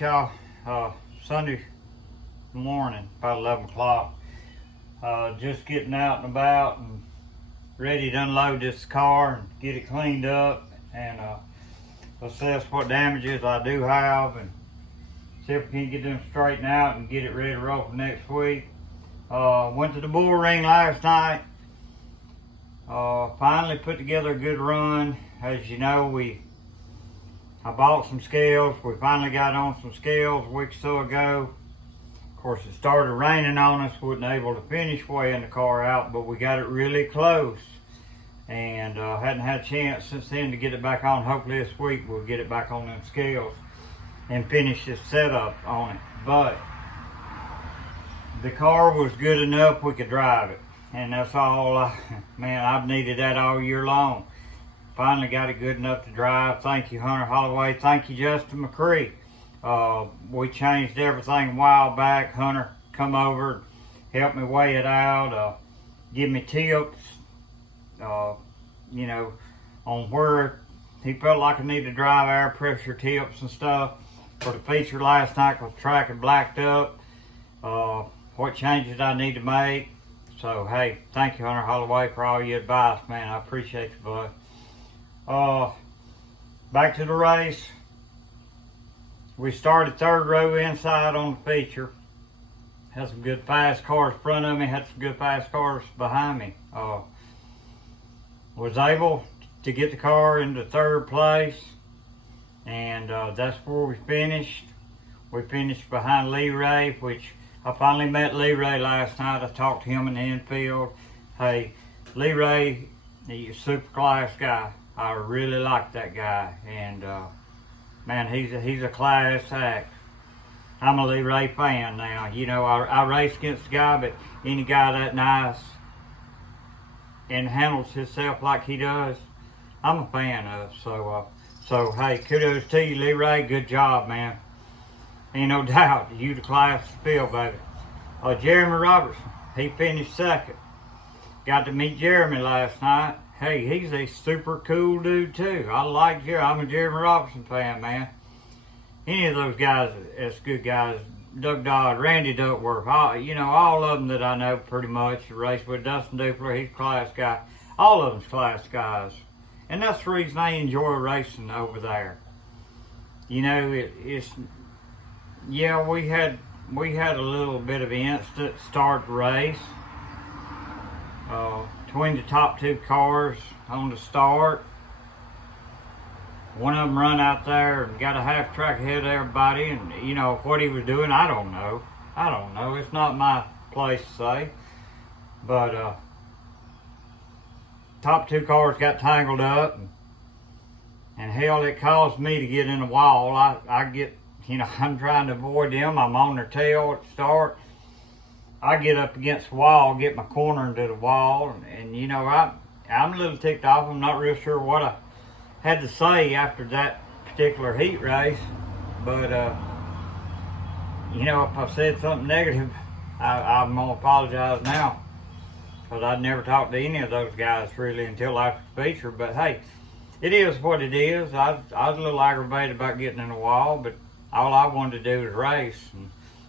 y'all. Sunday morning, about 11 o'clock. Just getting out and about and ready to unload this car and get it cleaned up and assess what damages I do have and see if we can get them straightened out and get it ready to roll for next week. Went to the Bullring last night. Finally put together a good run. As you know, I bought some scales. We finally got on some scales a week or so ago. Of course, it started raining on us. Wasn't able to finish weighing the car out, but we got it really close. And hadn't had a chance since then to get it back on. Hopefully this week we'll get it back on them scales and finish this setup on it. But the car was good enough we could drive it. And that's all, man, I've needed that all year long. Finally got it good enough to drive. Thank you, Hunter Holloway. Thank you, Justin McCree. We changed everything a while back. Hunter come over, helped me weigh it out, give me tips, you know, on where he felt like I needed to drive, air pressure tips and stuff for the feature last night because the track had blacked up, what changes I need to make. So, hey, thank you, Hunter Holloway, for all your advice, man. I appreciate you, bud. Back to the race. We started third row inside on the feature. Had some good fast cars in front of me, had some good fast cars behind me. Was able to get the car into third place, and that's where we finished. We finished behind Lee Ray, which I finally met Lee Ray last night. I talked to him in the infield. Hey, Lee Ray, he's a super class guy. I really like that guy, and man, he's a class act. I'm a Lee Ray fan now. You know, I race against the guy, but any guy that nice and handles himself like he does, I'm a fan of. So hey, kudos to you, Lee Ray. Good job, man. Ain't no doubt, you the class to fill, baby. Jeremy Robertson, he finished second. Got to meet Jeremy last night. Hey, he's a super cool dude too. I like Jeremy. I'm a Jeremy Robertson fan, man. Any of those guys, that's good guys. Doug Dodd, Randy Duckworth, all of them that I know pretty much. Race with Dustin Dupler, he's a class guy. All of them's class guys. And that's the reason I enjoy racing over there. You know, yeah, we had a little bit of an instant start race between the top two cars on the start. One of them run out there and got a half track ahead of everybody, and you know what he was doing, I don't know. It's not my place to say. But top two cars got tangled up, and hell, it caused me to get in the wall. I get, I'm trying to avoid them. I'm on their tail at the start. I get up against the wall, get my corner into the wall, and I'm a little ticked off. I'm not real sure what I had to say after that particular heat race, but if I said something negative, I'm gonna apologize now, because I'd never talked to any of those guys really until after the feature. But hey, it is what it is. I was a little aggravated about getting in the wall, but all I wanted to do was race,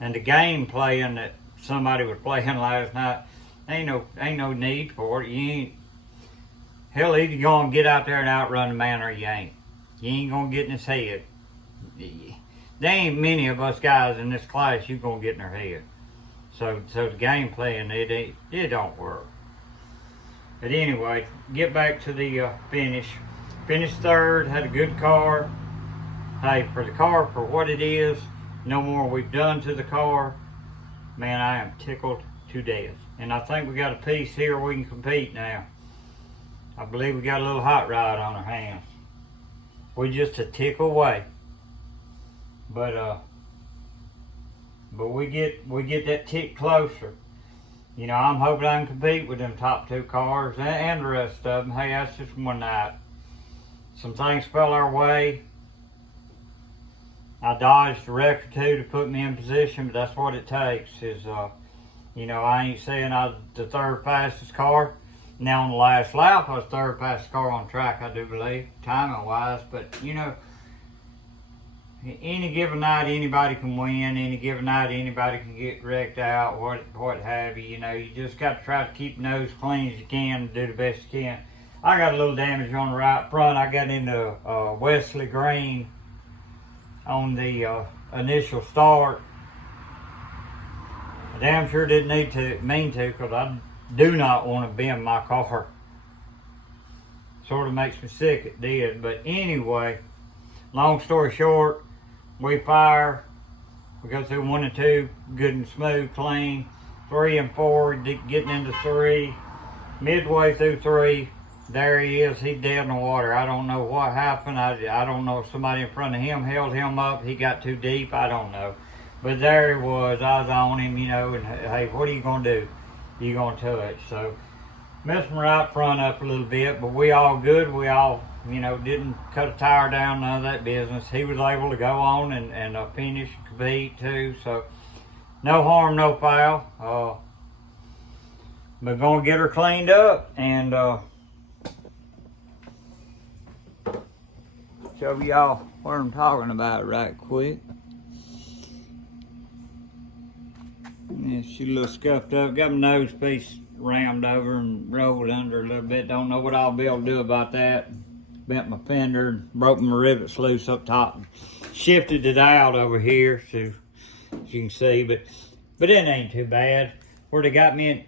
and the game playing that somebody was playing last night, ain't no need for it. You ain't. Hell, either you're going to get out there and outrun the man or you ain't. You ain't going to get in his head. There ain't many of us guys in this class you're going to get in their head. So the game playing, it don't work. But anyway, get back to the finish. Finished third, had a good car. Hey, for the car, for what it is, no more we've done to the car. Man, I am tickled to death. And I think we got a piece here we can compete now. I believe we got a little hot rod on our hands. We're just a tick away. But we get that tick closer. I'm hoping I can compete with them top two cars and the rest of them. Hey, that's just one night. Some things fell our way. I dodged a wreck or two to put me in position, but that's what it takes. I ain't saying I was the third fastest car. Now on the last lap, I was third fastest car on track, I do believe, timing wise. But any given night anybody can win, any given night anybody can get wrecked out, what have you. You know, you just got to try to keep your nose clean as you can and do the best you can. I got a little damage on the right front. I got into Wesley Green on the initial start. I damn sure didn't mean to, because I do not want to bend my car. Sort of makes me sick, it did. But anyway, long story short, we fire. We go through 1 and 2, good and smooth, clean. 3 and 4, getting into 3. Midway through 3, there he is. He's dead in the water. I don't know what happened. I don't know if somebody in front of him held him up. He got too deep. I don't know. But there he was. I was on him, you know, and hey, what are you going to do? You going to touch. So, messed my right front up a little bit, but we all good. We all, you know, didn't cut a tire down, none of that business. He was able to go on and finish, compete too. So, no harm, no foul. We're going to get her cleaned up and show y'all what I'm talking about right quick. Yeah, she's a little scuffed up. Got my nose piece rammed over and rolled under a little bit. Don't know what I'll be able to do about that. Bent my fender, broke my rivets loose up top. Shifted it out over here, so as you can see, but it ain't too bad. Where they got me in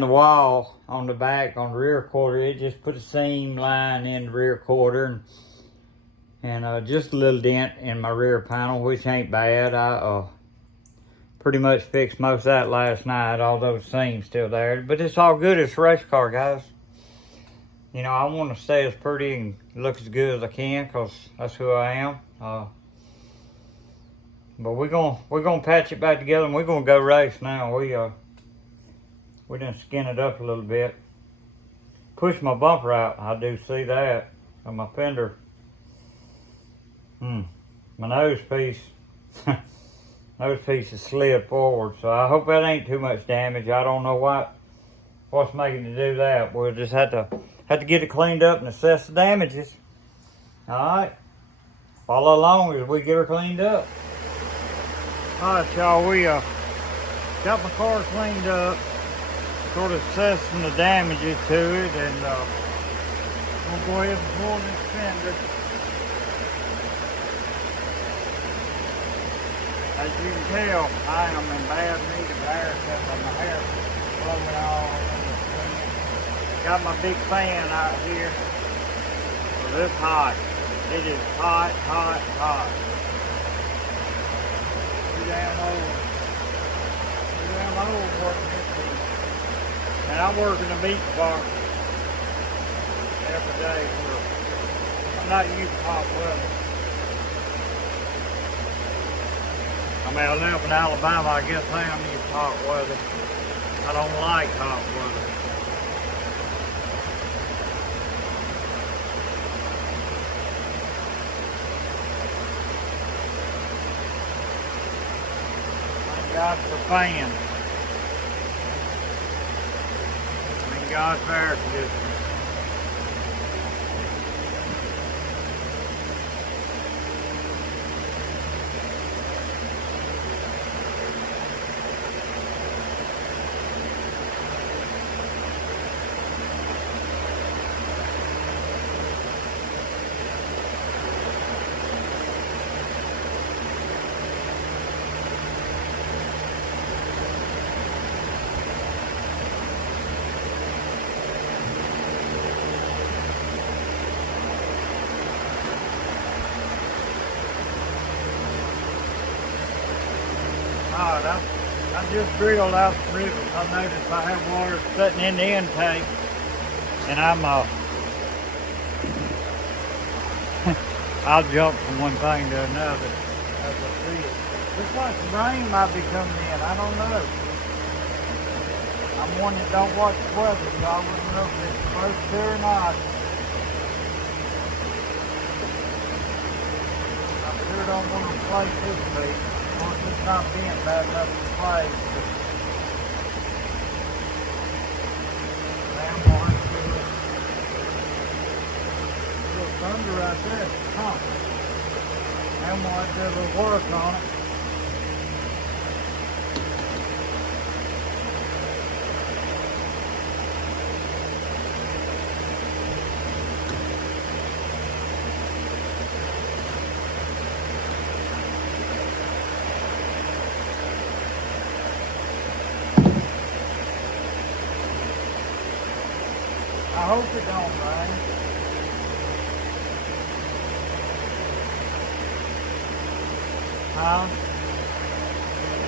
the wall on the back, on the rear quarter, it just put a seam line in the rear quarter and just a little dent in my rear panel, which ain't bad. I pretty much fixed most of that last night, all those seams still there. But it's all good, it's a race car, guys. You know, I want to stay as pretty and look as good as I can, because that's who I am. But we're gonna patch it back together and we're gonna go race now. We done skin it up a little bit. Push my bumper out, I do see that. And my fender. My nose piece. Nose piece is slid forward, so I hope that ain't too much damage. I don't know what's making it do that. We'll just have to get it cleaned up and assess the damages. Alright. Follow along as we get her cleaned up. Alright, y'all, we got my car cleaned up, sort of assessing the damages to it, and I'm gonna go ahead and pull this fender. As you can tell, I am in bad need of haircut, but my hair blowing all in the wind. Got my big fan out here. Well, it's hot. It is hot, hot, hot. Too damn old working this heat. And I work in a meat bar every day. I'm not used to hot weather. I mean, I live in Alabama, I guess I am used to hot weather. I don't like hot weather. Thank God for fans. Thank God for air conditioning. Alright, I just drilled out the rivet. I noticed I have water sitting in the intake, and I'll jump from one thing to another as I see it. Looks like some rain might be coming in. I don't know. I'm one that don't watch the weather, so I wouldn't know if it's supposed to or not. I sure don't want to replace this piece. Of course, it's not being bad enough to replace, but damn hard to do it. A little thunder right there. Huh. I'm gonna do a little work on it. I hope it don't rain. Huh?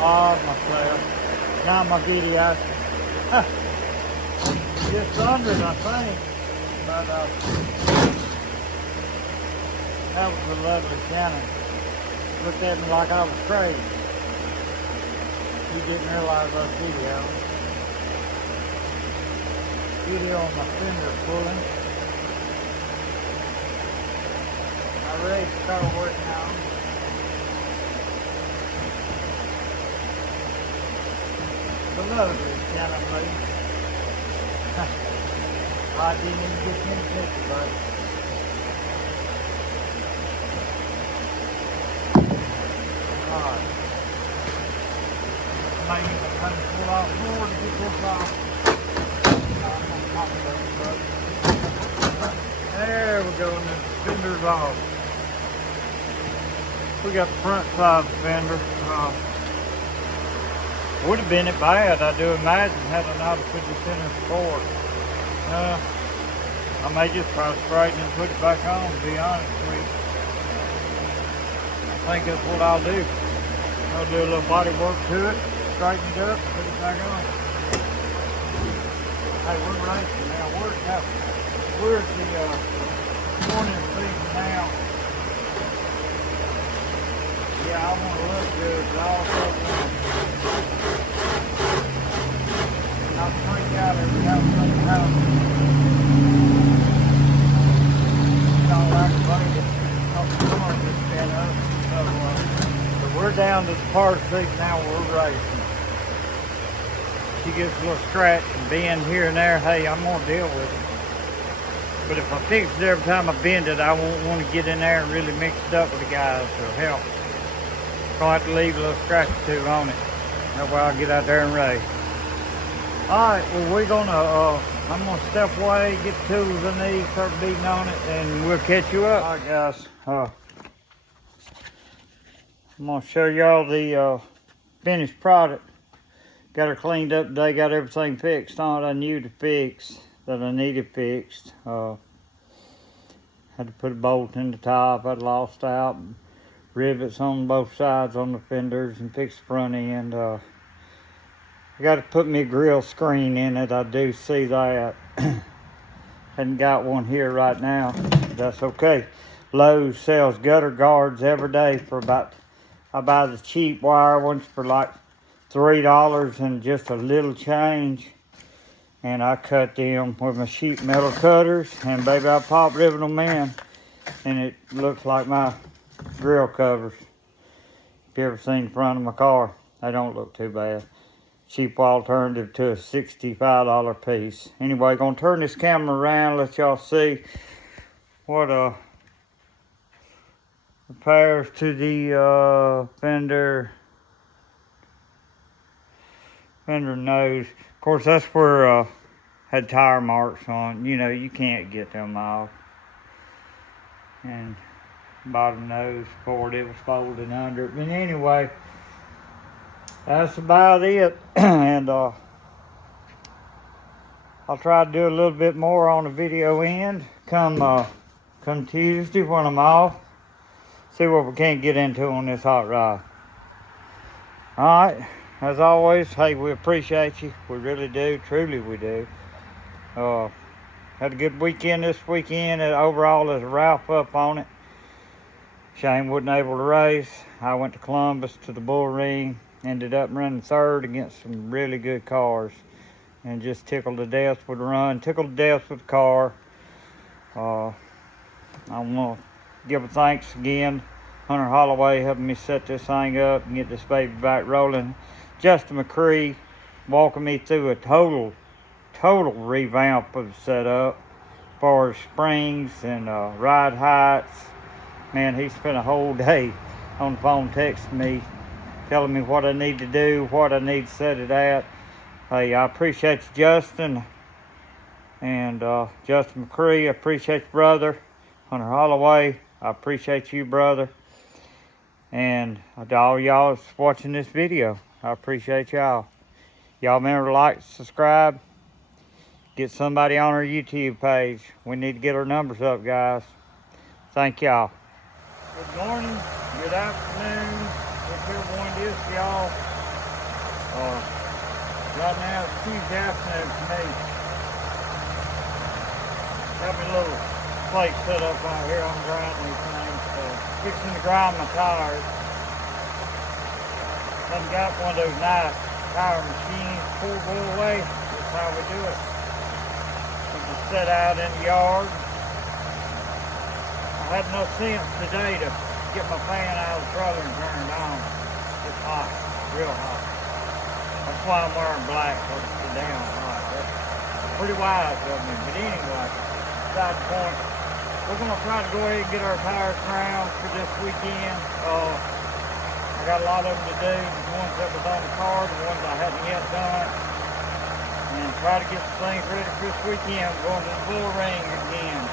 Oh, myself. Not my video. Just under it, I think. But that was a lovely cannon. Looked at me like I was crazy. He didn't realize I was videoing. Video on my fender pulling. I ready to start working on it. The lovely cannon blade. I didn't even get any picture, but alright. I might even come pull off more to get this off. There we go, and the fender's off. We got the front side of the fender. Would have been it bad, I do imagine, had I not put this in there forward. I may just try to straighten and put it back on, to be honest with you. I think that's what I'll do. I'll do a little body work to it, straighten it up, put it back on. Hey, we're racing now. Where's the morning season now? Yeah, I want to look good, but I also want to freak out every time something happens. Don't like the way that the car gets set up. So we're down to the part season now. We're racing. She gets a little scratch and bend here and there, hey, I'm going to deal with it. But if I fix it every time I bend it, I won't want to get in there and really mix it up with the guys or help. I'll have to leave a little scratch or two on it. That way I'll get out there and race. Alright, well we're going to, I'm going to step away, get the tools I need, start beating on it, and we'll catch you up. Alright guys, I'm going to show y'all the finished product. Got her cleaned up today, got everything fixed on it I knew to fix, that I needed fixed. Had to put a bolt in the top, I'd lost out, rivets on both sides on the fenders and fix the front end. I got to put me a grill screen in it, I do see that. Hadn't got one here right now, that's okay. Lowe's sells gutter guards every day for about, I buy the cheap wire ones for like $3 and just a little change, and I cut them with my sheet metal cutters, and baby I pop rivet them in, and it looks like my grill covers. If you ever seen the front of my car, they don't look too bad. Cheap alternative to a $65 piece. Anyway, gonna turn this camera around, let y'all see what repairs to the fender nose. Of course, that's where had tire marks on. You know, you can't get them off. And bottom nose forward, it was folded under it. But anyway, that's about it. And I'll try to do a little bit more on the video end come Tuesday when I'm off. See what we can't get into on this hot rod. All right. As always, hey, we appreciate you. We really do. Truly, we do. Had a good weekend this weekend. Overall, there's a wrap up on it. Shane wasn't able to race. I went to Columbus to the Bullring. Ended up running third against some really good cars. And just tickled to death with the run. Tickled to death with the car. I want to give a thanks again. Hunter Holloway helping me set this thing up and get this baby back rolling. Justin McCree walking me through a total revamp of the setup as far as springs and ride heights Man, he spent a whole day on the phone texting me, telling me what I need to do, what I need to set it at. Hey, I appreciate you, Justin. And Justin McCree, I appreciate you, brother. Hunter Holloway, I appreciate you, brother. And all y'all watching this video, I appreciate y'all. Y'all remember to like, subscribe, get somebody on our YouTube page. We need to get our numbers up, guys. Thank y'all. Good morning, good afternoon, whichever one it is for y'all. Right now it's Tuesday afternoon for me. Got me a little plate set up out here. I'm grinding these things. Fixing to grind my tires. I've got one of those nice tire machines, Bullring. That's how we do it. We just set out in the yard. I had no sense today to get my fan out of the trailer and turn it on. It's hot, real hot. That's why I'm wearing black, because it's so damn hot. That's pretty wise of me. But anyway, beside the point, we're going to try to go ahead and get our tires ground for this weekend. I got a lot of them to do. The ones that was on the car, the ones I hadn't yet done. And try to get some things ready for this weekend. We're going to the Bullring again.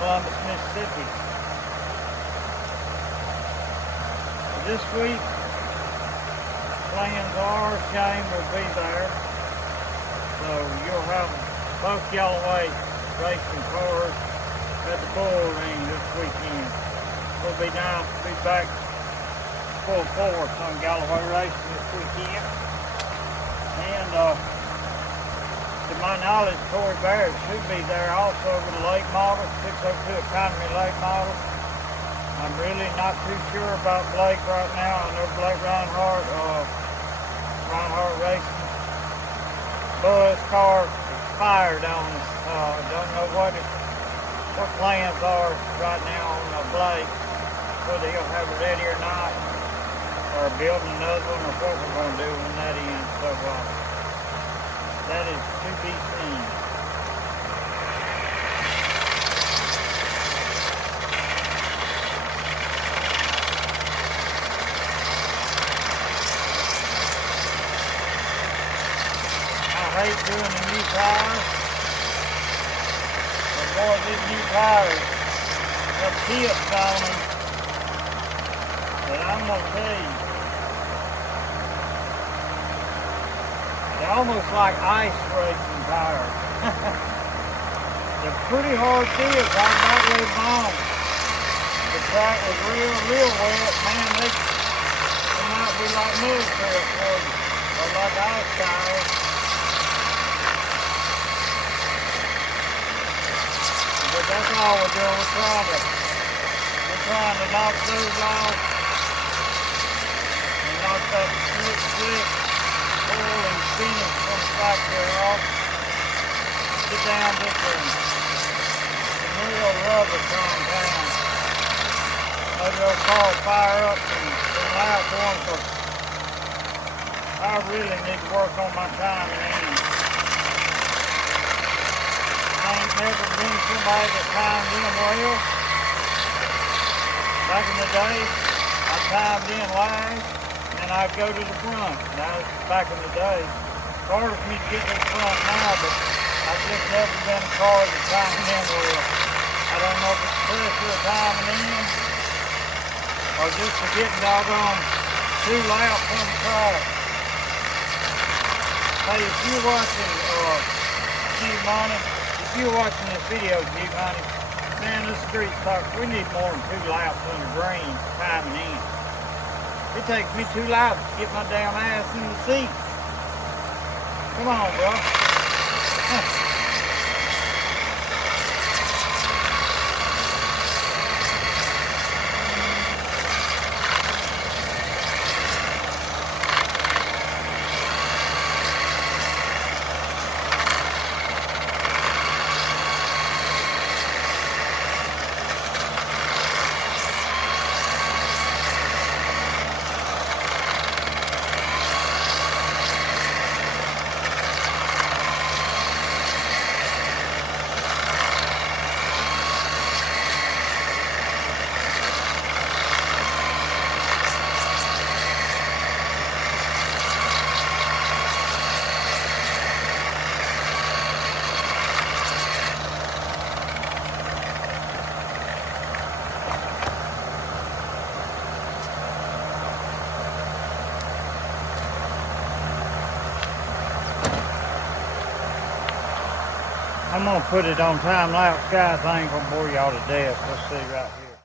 Columbus, Mississippi. This week, plans are Shane will be there. So you'll have both Galloway racing cars at the Bullring this weekend. It'll be nice to be back full force on Galloway racing this weekend. And to my knowledge, Corey Barrett should be there also with the late model, 602 Economy late model. I'm really not too sure about Blake right now. I know Blake Reinhardt Racing. Buzz car expired on us. Don't know what plans are right now on Blake, whether he'll have it ready or not, or building another one, or what we're going to do when that ends. So that is to be seen. I hate doing the new tires, but boy, these new tires have tips on them that I'm going to tell you. They're almost like ice racing tires. They're pretty hard tips. I might leave them on. If the track was real wet, man, they might be like mud trails for you, or like ice tires. But that's all we're doing. We're trying to knock those off and knock that slick oil and finish from the factory off. Get down to the real rubber compound. Maybe they'll call fire up and allow going, because I really need to work on my timing in. I ain't never been somebody that timed in well. Back in the day, I timed in last, and I'd go to the front. That was back in the day. It's hard for me to get to the front now, but I've just never been a car that timed in well. I don't know if it's pressure of timing in, or just for getting doggone 2 laps on the track. Hey, if you're watching G-Money, if you're watching this video, G-Money, man, this street stock, we need more than 2 laps on the green timing in. It takes me 2 laps to get my damn ass in the seat. Come on, bro. I'm gonna put it on time lapse, guys. I ain't gonna bore y'all to death. Let's see right here.